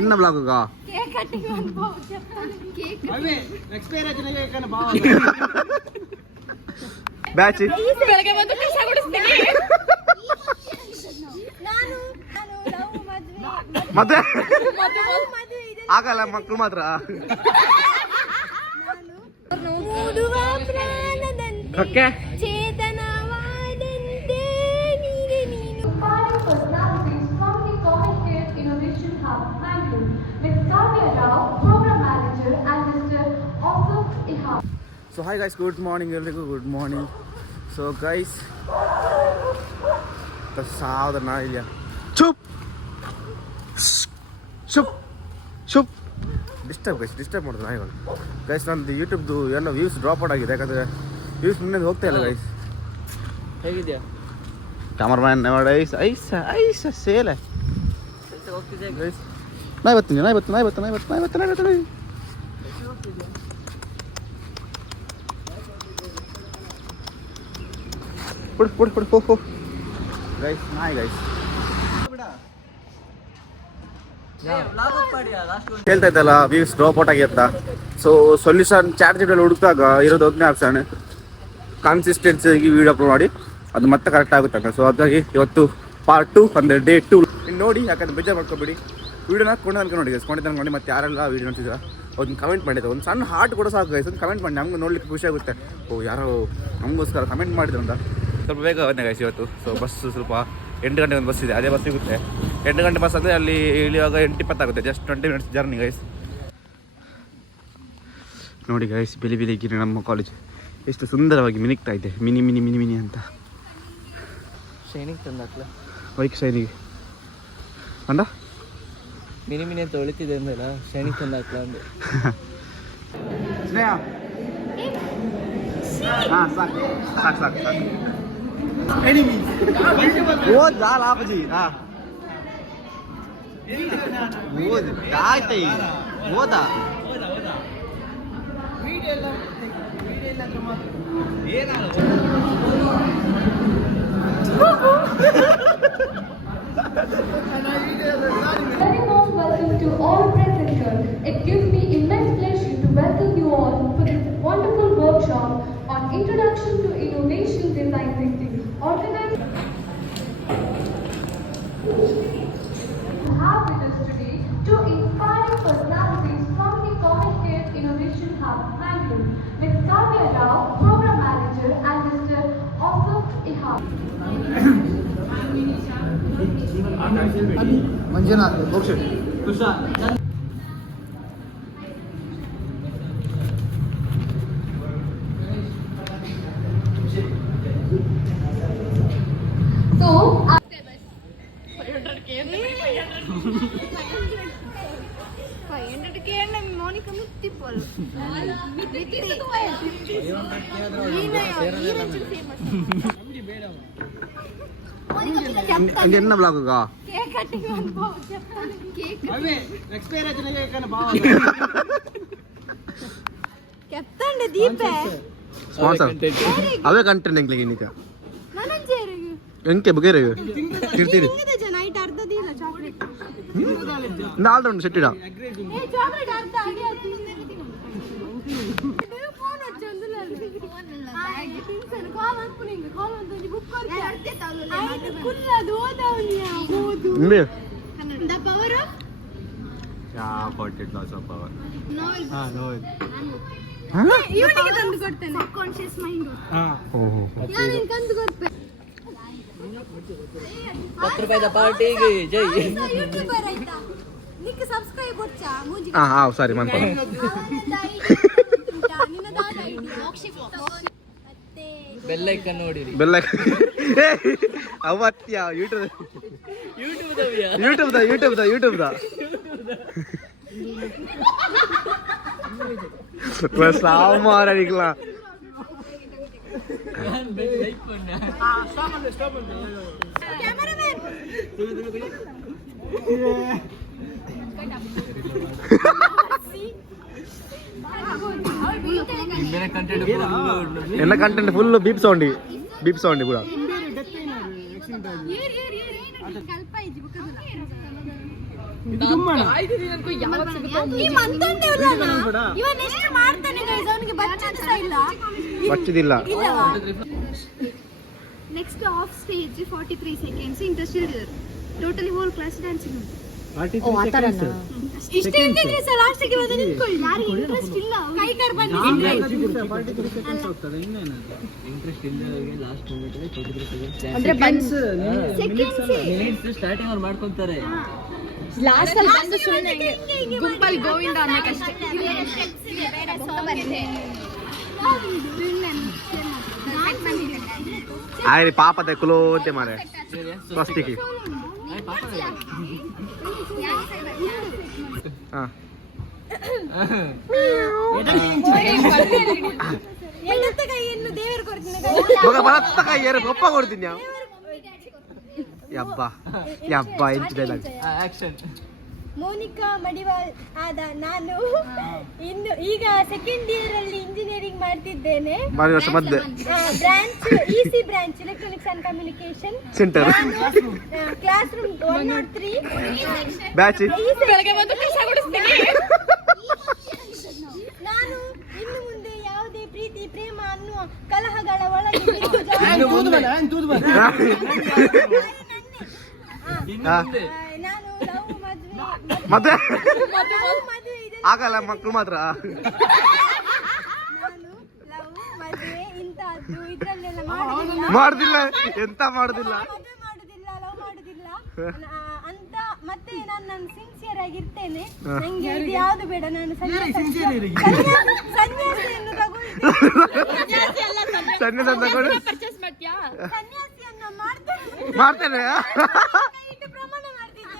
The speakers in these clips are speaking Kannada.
என்ன ಬ್ಲಾಗುಗಾ ಬ್ಯಾಚ್ ಬೆಳಗ್ಗೆ ಬಂದು ಕಸ ಗುಡಿಸ್ತೀನಿ ಮತ್ತೆ ಆಗಲ್ಲ ಮಕ್ಕಳು ಮಾತ್ರ okay So hi guys, good morning everyone, good morning. So guys, the sound na ilya chup chup chup disturb ಮಾಡಿದ್ರು ನಾಯಿಗಳು ಗೈಸ್. ನಂದು ಯೂಟ್ಯೂಬ್ದು ಎಲ್ಲ ವ್ಯೂಸ್ ಡ್ರಾಪ್ ಔಟ್ ಆಗಿದೆ, ಯಾಕಂದರೆ ವ್ಯೂಸ್ ಮುಂದೆ ಹೋಗ್ತಾ ಇಲ್ಲ ಗೈಸ್. ಹೇಗಿದ್ಯಾ ಕ್ಯಾಮರಾಮ್ಯಾನ್ ನೋಡಿ ಐಸ ಸೇಲೆ ಹೋಗ್ತಿದ್ಯಾ ಗೈಸ್. ನಾಯಿ ಬರ್ತೀನಿ ಪುಡ್ ಹೋ ಗೈಸ್. ನಾಯಿ ಗೈಸ್ ಹೇಳ್ತಾ ಇದ್ದಲ್ಲ ವ್ಯೂಸ್ ಡ್ರಾಪ್ ಔಟ್ ಆಗಿ ಅಂತ. ಸೊ ಸೊಲ್ಯೂಷನ್ ಚಾಟ್ ಜಿಪಿಟಿಯಲ್ಲಿ ಹುಡುಕಿದಾಗ ಇರೋದು ಒಂದನೇ ಆಪ್ಷನ್, ಕನ್ಸಿಸ್ಟೆನ್ಸಿಯಾಗಿ ವೀಡಿಯೋ ಅಪ್ಲೋಡ್ ಮಾಡಿ ಅದು ಮತ್ತೆ ಕರೆಕ್ಟ್ ಆಗುತ್ತೆ. ಸೊ ಹಾಗಾಗಿ ಇವತ್ತು ಪಾರ್ಟ್ 2 ಅಂದರೆ ಡೇ 2 ನೋಡಿ, ಯಾಕಂದ್ರೆ ಬೇಜಾರು ಮಾಡ್ಕೊಬೇಡಿ. ವೀಡಿಯೋನ ಕೊಂಡು ಅನ್ಕೊಂಡು ನೋಡಿ ಗೈಸ್, ಕೊಂಡಿದ್ದ ನೋಡಿ. ಮತ್ತೆ ಯಾರೆಲ್ಲ ವೀಡಿಯೋ ನೋಡ್ತಿದ್ದೀರಾ ಒಂದು ಕಮೆಂಟ್ ಮಾಡಿದ್ದೆ, ಒಂದು ಸಣ್ಣ ಹಾರ್ಟ್ ಕೂಡ ಸಾಕು ಗೈಸ್, ಒಂದು ಕಮೆಂಟ್ ಮಾಡಿ ನಮ್ಗೆ ನೋಡ್ಲಿಕ್ಕೆ ಖುಷಿ ಆಗುತ್ತೆ. ಓ ಯಾರೋ ನಮಗೋಸ್ಕರ ಕಮೆಂಟ್ ಮಾಡಿದ್ರು ಅಂತ. ಸ್ವಲ್ಪ ಬೇಗ ಬಂದೆ ಗೈಸ್ ಇವತ್ತು. ಸೊ ಬಸ್ಸು ಸ್ವಲ್ಪ 8 ಗಂಟೆಗೆ ಒಂದು ಬಸ್ ಇದೆ, ಅದೇ ಬಸ್ ಸಿಗುತ್ತೆ. 8 ಗಂಟೆ ಬಸ್ ಅಂದರೆ ಅಲ್ಲಿ ಇಳಿಯುವಾಗ 8:20 ಆಗುತ್ತೆ, ಜಸ್ಟ್ 20 ಮಿನಿಟ್ಸ್ ಜರ್ನಿ ಗೈಸ್. ನೋಡಿ ಗೈಸ್, ಬೆಳಿಗ್ಗೆ ನಮ್ಮ ಕಾಲೇಜ್ ಎಷ್ಟು ಸುಂದರವಾಗಿ ಮಿನಿಕ್ತಾ ಇದೆ. ಮಿನಿ ಅಂತ ಶೈನಿಂಗ್ ತಂದಾಕ್ಲ ಬೈಕ್ ಶೈನಿಗೆ ಅಂದ ಮಿನಿ ಅಂತ ಹೊಳಿತಿದೆ ಅಂದಲ್ಲ, ಶೈನಿಂಗ್ ತಂದಾಕ್ಲ ಅಂದೆ. ಸ್ನೇಹ ಹಾಂ ಸಾಕು ಓದ್ ಲಾಪಜಿ ಹಾಂ ಓದ್ ಆಯ್ತು ಓದಾ Very warm welcome to all present here. It gives me immense pleasure to welcome you all for this wonderful workshop on Introduction to Innovation Design Thinking, organized. We have with us today two inspiring personalities from the Common Care Innovation Hub, Bangalore, Ms. Kavya Rao, Program Manager, and Mr. Asaf Ihab. Manjunath ಬೋಕ್ಷೆ So, Monica Muttipol. என்ன ಬ್ಲಾಗುಗಾ ಕೆತ್ತಂಡೆ ದೀಪೆ ಸ್ಪಾನ್ಸರ್ ಅವೇ ಕಂಟೆಂಟ್ ಎಂಗ್ಲಿಗೆ ಇನ್ನಿಕ ಎಂಕೆ ಬುಗೇರೆ ತಿರ್ತೀರಿ ನೈಟ್ ಅರ್ಧ ದಿನ ಚಾಕ್ಲೇಟ್ ನಾಲ್ಕು ಒಂದು ಸೆಟ್ಟಿಡ ಏ ಚಾಕ್ಲೇಟ್ ಅರ್ಧ ಅಡಿ ಅದು ಫೋನ್ ಹಚ್ಚಂದಿಲ್ಲ ಹಾಗೆ ತಿನ್ಸನು ಕಾಲ್ ಹಾಕ್ಬಿಡಿಂಗ ಕಾಲ್ ಅಂತ ಬುಕ್ ಕೊಡ್ತೆ ಅರ್ಥ ತಾಳು ಐದು ಕುಲ್ಲ ಓದವನಿಯಾ ಓದು ಇಂಬೆ ದ ಪವರ್ ಆಫ್ ಯಾ ಫಾರ್ಟಿ ಲಾಸ್ ಆಫ್ ಪವರ್ ನೋವೆಲ್ ನೋವೆಲ್ ಇವನಿಗೆ ತಂದು ಕೊಡ್ತೇನೆ ಸಬ್ಕಾನ್ಶಿಯಸ್ ಮೈಂಡ್ ಓಹೋ ನಾನು ನಿನಗೆ ತಂದು ಕೊಡ್ತೇನೆ 10 ರೂಪಾಯಿದ ಪಾರ್ಟಿಗೆ ಜೈ. ಯೂಟ್ಯೂಬರ್ ಆಯ್ತಾ ನಿಕ್ಕೆ ಸಬ್ಸ್ಕ್ರೈಬ್ ಕೊಚ್ಚಾ ಮೂಜಿ ಹಾಂ ಸಾರಿ ಮನ್ಪ ನಿನ್ನ ದಾದ ಐಡಿ ಅಕ್ಷಿಕ್ ಮತ್ತೆ ಬೆಲ್ ಐಕನ್ ನೋಡಿರಿ. ಬೆಲ್ಲ ಅವತ್ಯ ಯೂಟ್ಯೂಬ್ದ சாமார அடிக்கலாம். என்ன கண்டென்ட் ஃபுல் பீப் சவுண்ட் கூட ಇವನ್ ಎಷ್ಟು ಮಾಡ್ತಾನೆ guys, ಅವನಿಗೆ ಬಚ್ಚದು ಸಹ ಇಲ್ಲ. ಬಚ್ಚಿದಿಲ್ಲ. Next of stage 43 seconds interest totally whole class dancing. ಇಷ್ಟೇ ಇದ್ರೆ ಸರ್ ಲಾಸ್ಟ್ ಗೆ ಬಂದು ನಿಂತ್ಕೊಳ್ಳಿ. ಯಾರಿಗೆ ಇಂಟ್ರೆಸ್ಟ್ ಇಲ್ಲ ಕೈ ಕಾರ್ ಬಂದು ಇಂಟ್ರೆಸ್ಟ್ ಇಲ್ಲದವರಿಗೆ ಲಾಸ್ಟ್ ಮೂಮೆಂಟ್ ಅಲ್ಲಿ 43 seconds ಅಂದ್ರೆ ಬಂದು ಮಿನಿಟ್ಸ್ ಸ್ಟಾರ್ಟಿಂಗ್ ಅವ್ರು ಮಾಡ್ಕೊಂತಾರೆ. ಲಾಸ್ಟ್ ಅಲ್ಲಿ ಬಂದು ಸುಮ್ಮನೆ ಗುಂಪಲ್ಲಿ ಗೋವಿಂದ ಅನ್ನಕಷ್ಟೇ. ಆಯ್ರಿ ಪಾಪದ ಕುಲೋತೆ ಮಾರೆ ಫಸ್ಟಿಗೆ. ಹಾ ಮಗ ಬರತ್ತ ಕೈ ಯಾರು ಒಪ್ಪ ಕೊಡ್ತೀನಿ ನಾವು. ಯಬ್ಬ ಯಬ್ಬ ಎಂಟು ಡೈಲಾಗ್. ಆಕ್ಷನ್. ಮೋನಿಕಾ ಮಡಿವಾಳ್ ಆದ ನಾನು ಇನ್ನು ಈಗ ಸೆಕೆಂಡ್ ಇಯರ್ ಅಲ್ಲಿ ಇಂಜಿನಿಯರಿಂಗ್ ಮಾಡ್ತಿದ್ದೇನೆ. ವರ್ಷ ಮದ್ದೆ branch EC branch electronics and communication centre classroom 103 batch. ಬೆಳಗ್ಗೆ ಬಂದು ಕಸ ಗುಡಿಸ್ತೀನಿ. ನಾನು ಇನ್ನು ಮುಂದೆ ಯಾವುದೇ ಪ್ರೀತಿ ಪ್ರೇಮ ಅನ್ನುವ ಕಲಹಗಳ ಒಳಗೆ ನಾನು ಲವ್ ಮತ್ತೆ ಮದುವೆ ಆಗಲ್ಲ ಮಕ್ಕಳು ಮಾತ್ರ. ನಾನು ಲವ್ ಮದುವೆ ಇಂತಹದ್ದು ಇದ್ರಲ್ಲೆಲ್ಲ ಮಾಡುದಿಲ್ಲ ಎಂತ ಮಾಡುದಿಲ್ಲ ಮದುವೆ ಮಾಡುದಿಲ್ಲ ಲವ್ ಮಾಡುದಿಲ್ಲ ಅಂತ. ಮತ್ತೆ ನಾನು ಸಿನ್ಸಿಯರ್ ಆಗಿರ್ತೇನೆ. ನಂಗೆ ಇದು ಯಾವ್ದು ಬೇಡ. ನಾನು ಸನ್ಯಾಸಿಯನ್ನು ಸನ್ಯಾಸ ತಗೊಂಡು ಪರ್ಚೇಸ್ ಮಾಡ್ತೀಯಾ? ಸನ್ಯಾಸಿಯನ್ನು ಮಾಡ್ತೇನೆ. ಮಾಡ್ತೇನೆ. ಇಟ್ಟು ಪ್ರಮಾಣ ಮಾಡ್ತಿದ್ದೆ.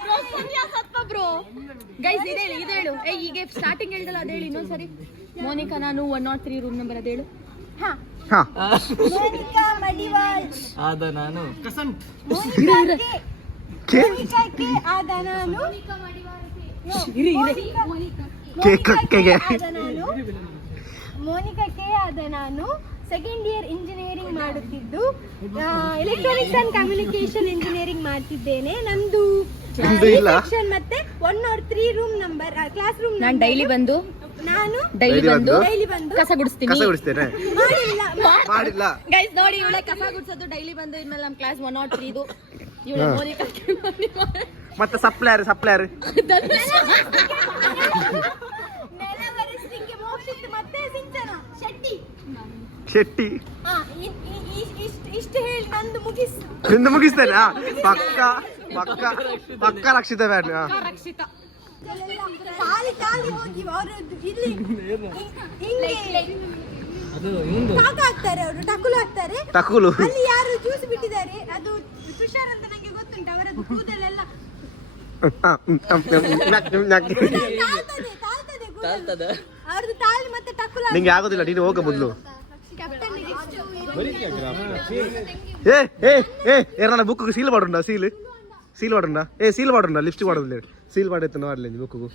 ಬ್ರೋ ಗೈಸ್ ಇದೆ ಹೇಳು. ಈಗ ಸ್ಟಾರ್ಟಿಂಗ್ ಹೇಳಿದಲ್ಲ ಅದ ಹೇಳಿ ಇನ್ನೊಂದ್ಸರಿ. ಮೋನಿಕಾ ನಾನು 103 ರೂಮ್ ನಂಬರ್ ಅದ ಹೇಳು. ಹಾ ಹಾ ಮೋನಿಕಾ ಮಡಿವಾಳ್ ಆದ ನಾನು ಮೋನಿಕಾಕ್ಕೆ ಆದ ನಾನು ಮೋನಿಕಾಕ್ಕೆ ಆದ ನಾನು ಸೆಕೆಂಡ್ ಇಯರ್ ಇಂಜಿನಿಯರಿಂಗ್ ಮಾಡುತ್ತಿದ್ದು ಎಲೆಕ್ಟ್ರಾನಿಕ್ಸ್ ಅಂಡ್ ಕಮ್ಯುನಿಕೇಶನ್ ಇಂಜಿನಿಯರಿಂಗ್ ಮಾಡ್ತಿದ್ದೇನೆ. ನಂದು ಸೆಕ್ಷನ್ ಮತ್ತೆ 103 ರೂಮ್ ನಂಬರ್ ಕ್ಲಾಸ್ ರೂಮ್. ನಾನು ಡೈಲಿ ಬಂದು ಕಸ ಗುಡಿಸ್ತೇನೆ. ಮಾಡಿಲ್ಲ ಗೈಸ್ ನೋಡಿ ಇವಳೆ ಕಸ ಗುಡ್ಸೋದು ಡೈಲಿ ಬಂದು ಇನ್ಮೇಲೆ ನಮ್ಮ ಕ್ಲಾಸ್ 103 ಇದು ಇವಳೆ ಮೋನಿಕಾ. ಮತ್ತೆ ಸಪ್ಲೈಯರ್ ಮತ್ತೆ ಸಿಂಚನ ಶೆಟ್ಟಿ ಇಷ್ಟು ಹೇಳಿ ನಂದು ಮುಗಿಸು. ನಿಂದು ಮುಗಿಸ್ತೇನೆ. ಪಕ್ಕ ಪಕ್ಕ ಪಕ್ಕ ರಕ್ಷಿತ ಬ್ಯಾನ್. ರಕ್ಷಿತ ಖಾಲಿ ಹೋಗಿ ಅವರು ಇಲ್ಲಿ ಹಿಂಗೆ ಟಾಕ ಹಾಕ್ತಾರೆ. ಅವರು ಟಕುಲು ಹಾಕ್ತಾರೆ. ಟಕುಲು ಅಲ್ಲಿ ಯಾರು ಜ್ಯೂಸ್ ಬಿಟ್ಟಿದ್ದಾರೆ ಅದು ತುಷಾರ್ ಅಂತ ನಂಗೆ ಗೊತ್ತುಂಟು. ಅವರದ್ದು ಕೂದಲೆಲ್ಲ ತಾಳ್ತದ. ಅವ್ರದ್ದು ತಾಳಿ ಮತ್ತೆ ಟಕುಲು. ನಿಂಗೆ ಆಗೋದಿಲ್ಲ, ನೀನು ಹೋಗ ಮೊದಲು. ನನ್ನ ಬುಕ್ ಸೀಲ್ ಮಾಡೋಣ. ಸೀಲ್ ಮಾಡೋಣ. ಸೀಲ್ ಮಾಡೋಣ. ಲಿಪ್ಸ್ಟಿಕ್ ಮಾಡೋದಿಲ್ಲ. ಸೀಲ್ ಮಾಡೈತೆ ನೋಡ್ಲಿ ಬುಕ್ಕು.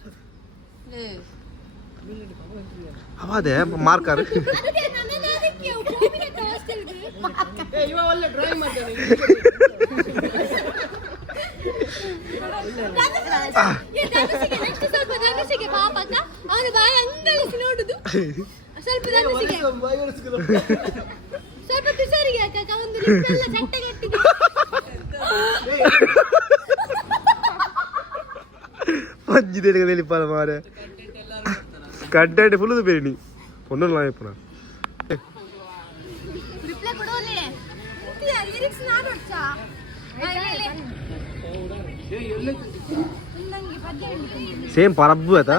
ಅದೇ ಮಾರ್ಕರ್. ಅವನು ಬಾಯಿ ಅಂಗಳಿಸಿ ನೋಡುದು. ಸ್ವಲ್ಪ ಸ್ವಲ್ಪ ತುಷಾರಿಗೆ ಹಾಕ. ಒಂದು ಲಿಪ್ಪೆಲ್ಲ ಚಟ್ಟಗಟ್ಟಿಗೆ പഞ്ചിതേക്ക് തെളിപ്പാല മാരെ കണ്ടായിട്ട് ഫുള്ള് പേരിണി ഒന്നും ഇപ്പണ ರಿಪ್ಲೈ ಕೊಡೋಲೆ ಲಿರಿಕ್ಸ್ ನಾನು ಹೊಚ್ಚಾ ಸೇಮ್ ಪರಬ್ಬು ಆಯ್ತಾ.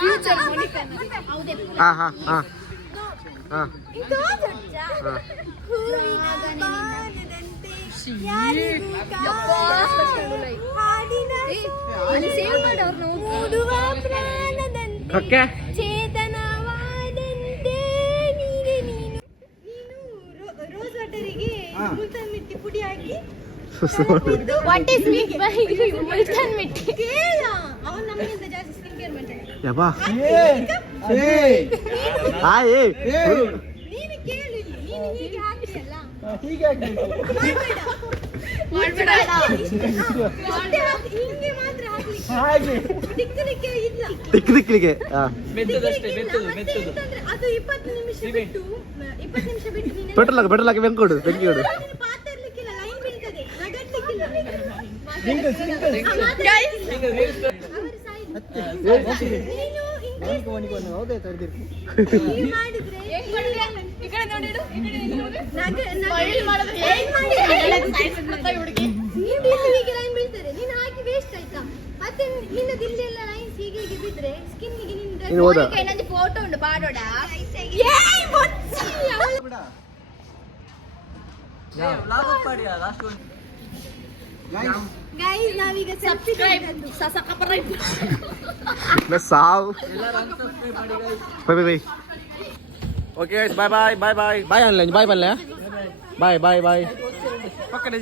ಫ್ಯೂಚರ್ ಮೋನಿಕಾ ಹಾ ಹಾ ಹಾ ಹಾ ಇದು ಹೊಚ್ಚಾ ಹೂವಿನ ಬಾನದಂತೆ ಯಾರಿಗೂ ಹಾಡಿನ ಅಲ್ಲಿ ಸೇವ್ ಮಾಡೋರು ಮೂಡುವ ಪ್ರಾಣದಂತೆ ಚೇತನವಾದಂತೆ ನೀನೆ ನೀನು ರೋಸ್ ವಾಟರಿಗೆ ಮುಲ್ತಾನ್ ಮಿಟ್ಟಿ ಪುಡಿ ಹಾಕಿ ವಾಟ್ ಇಸ್ ಮಿಕ್ ಬೈ ಮುಲ್ತಾನ್ ಮಿಟ್ಟಿ ಕೇಳ ಅವನು ನಮಗಿಂತ ಜಾಸ್ತಿ ಸ್ಕಿನ್ ಕೇರ್ ಮಾಡ್ತಾನೆ. ಯಬ್ಬಾ ನೀನು ಕೇಳು ನೀನು ಹೀಗೆ ಹಾಕ್ತಿಯಲ್ಲ ಹೀಗೆ ಹಾಕಿ ಹಿಂಗೆ ಮಾತ್ರ ಹಾಕ್ಲಿಕ್ಕೆ ದಿಕ್ಕಲಿಕ್ಕೆ ಇಲ್ಲ ದಿಕ್ಕಿಗೆ ಮೆತ್ತದಷ್ಟೇ ಮೆತ್ತದು ಮತ್ತೆ ಮೆತ್ತದು ಎಂತಂದ್ರೆ ಅದು 20 ನಿಮಿಷ ಬಿಟ್ಟು ನೀನು ಪೆಟ್ರೋಲ್ ಹಾಕಿ ಬೆಂಕಿ ಕೊಡು ಬೆಂಕಿ ಕೊಡು ಪಾತರ್ಲಿಕ್ಕಿಲ್ಲ ಲೈನ್ ಬೀಳ್ತದೆ ನಗಟ್ಲಿಕ್ಕಿಲ್ಲ ಮಾಡಿದ್ರೆ ಈ ಕಡೆ ನೋಡಿಡು ಲೈನ್ ಬೀಳ್ತದೆ ನೀನು ಹಾಕಿ ವೇಸ್ಟ್ ಆಯ್ತಾ ಮತ್ತೆ ನಿನ್ನ ದಿಲ್ಲೆಲ್ಲ ಲೈನ್ಸ್ ಹೀಗೆ ಬಿದ್ರೆ ಸ್ಕಿನ್ನಿಗೆ ನೀನು ಹೋದ ನಂದು ಫೋಟೋ ಉಂಟು ಬಾಡೋಡ ಗೈಸ್ ನಾವೀಗ ಸಬ್ಸ್ಕ್ರೈಬ್ ಸಾವು ಬೈ ಓಕೆ ಬಾಯ್ ಬಾಯ್ ಬಾಯ್ ಬಾಯ್ ಬಾಯ್ ಅನ್ಲ ಬಾಯ್ ಬಲ್ಲೆ ಬಾಯ್ ಬಾಯ್ ಬಾಯ್ ಪಕ್ಕಡೆ